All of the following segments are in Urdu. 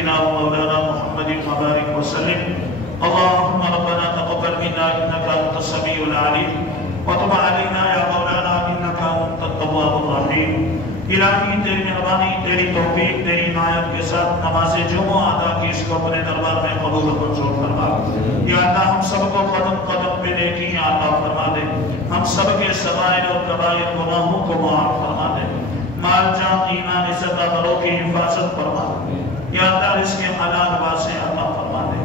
مولانا محمد مبارک وسلم. اللهم ربنا تقبل منا انك انت السميع العليم وتب علينا يا مولانا انك انت التواب الرحيم. الہی تیری مہربانی، تیری توفیق، تیری عنایت کے ساتھ نماز جمعہ ادا کی اس کو اپنے دربار میں قبول و منظور فرما. یا اللہ ہم سب کو قدم قدم پہ نیکیاں عطا فرما دے. ہم سب کے صغائر اور کبائر گناہوں کو معاف فرما دے. مال جان ایمان عزت آبرو کی حفاظت فرما دے. یا اللہ اس کے حلال واسع عطا فرما دے.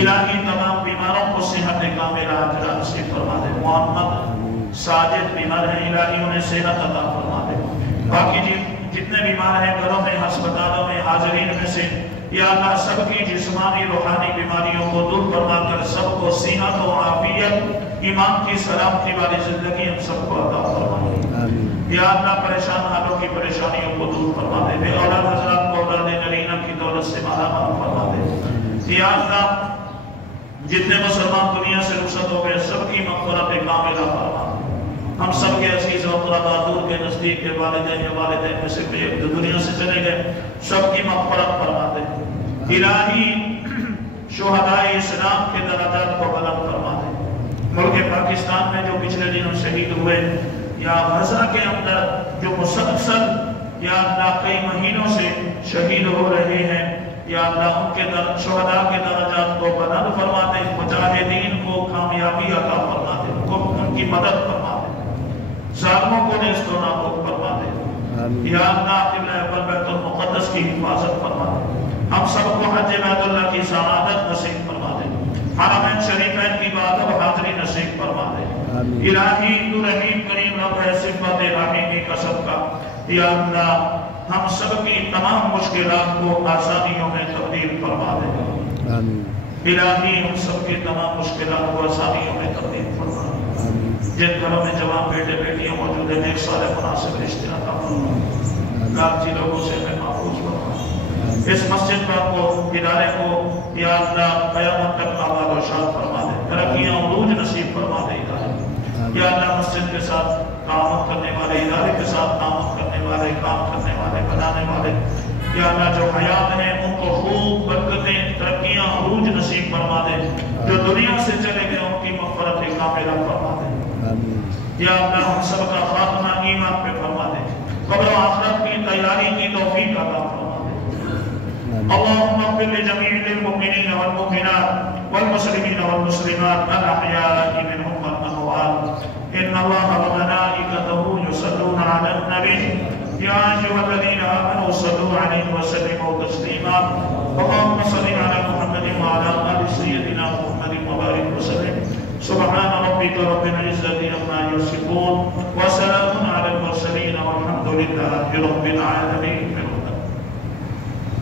الہی تمام بیماروں کو صحت کاملہ عاجلہ نصیب فرما دے. محمد ساجد بیمار ہیں، الہی انہیں صحت عطا فرما دے. باقی جتنے بیمار ہیں گھروں میں، ہسپتالوں میں، حاضرین میں سے یا اللہ سب کی جسمانی روحانی بیماریوں کو دور فرما کر سب کو صحت و عافیت، ایمان کی سلامتی والی زندگی ہم سب کو عطا فرما دے. یا اللہ پریشان حالوں کی پریشانیوں کو دور فرما دے. بے اولاد حضرات کو اولاد نرینہ کی دولت سے مالا مال فرما دے. یا اللہ جتنے مسلمان دنیا سے رخصت ہو گئے سب کی مغفرت کاملہ فرما. ہم سب کے عزیز و اقربا دور کے نزدیک کے والدین میں سے جو دنیا سے چلے گئے سب کی مغفرت فرما دے. الہی شہدائے اسلام کے درجات کو بلند فرما دے. ملک پاکستان میں جو پچھلے دنوں شہید ہوئے یا غزہ کے اندر جو مسلسل یا اللہ کئی مہینوں سے شہید ہو رہے ہیں یا اللہ ان کے شہداء کے درجات کو بلند فرما دے. مجاہدین کو کامیابی عطا فرما دے، ان کی مدد فرما دے. ظالموں کو نیست و نابود فرما دے. یا اللہ قبلہ اول بیت المقدس کی حفاظت فرما دے. ہم سب کو حج بیت اللہ کی سعادت نصیب فرما دے. حرمین شریفین کی بادب حاضری نصیب فرما دے. الہی تو رحیم کریم رب ہے، صفت رحیمی کا صدقہ یا اللہ ہم سب کی تمام مشکلات کو آسانیوں میں تبدیل فرما دے. الہی ہم سب کی تمام مشکلات کو آسانیوں میں تبدیل فرما دے. جن گھروں میں جوان بیٹے بیٹیاں موجود ہیں نیک صالح مناسب رشتے عطا فرما. لاکھ لوگوں سے میں محفوظ فرما. اس مسجد کو ادارے کو یا اللہ قیامت تک آباد و شاد فرما دے. ترقیاں عروج نصیب فرما دے. یا اللہ مسجد کے ساتھ تعاون کرنے والے، ادارے کے ساتھ تعاون کرنے والے، کام کرنے والے، بنانے والے یا اللہ جو حیات ہیں ان کو خوب برکتیں ترقیاں عروج نصیب فرما دے. جو دنیا سے چلے گئے ان کی مغفرت کاملہ فرما دے. یا اللہ ہم سب کا خاتمہ ایمان پہ فرما دے. قبر و آخرت کی تیاری کی توفیق عطا فرما دے. اللہم اغفر لجمیع المؤمنین والمؤمنات والمسلمین والمسلمات الاحیاء منهم والاموات. ان اللہ وملائکتہ یصلون علی النبی یا ایھا الذین آمنوا صلوا علیہ وسلموا تسلیما. اللہم صل علی محمد وعلی آل سیدنا محمد وبارک وسلم. سبحان ربک رب العزة عما یصفون وسلام علی المرسلین والحمد للہ رب العالمین.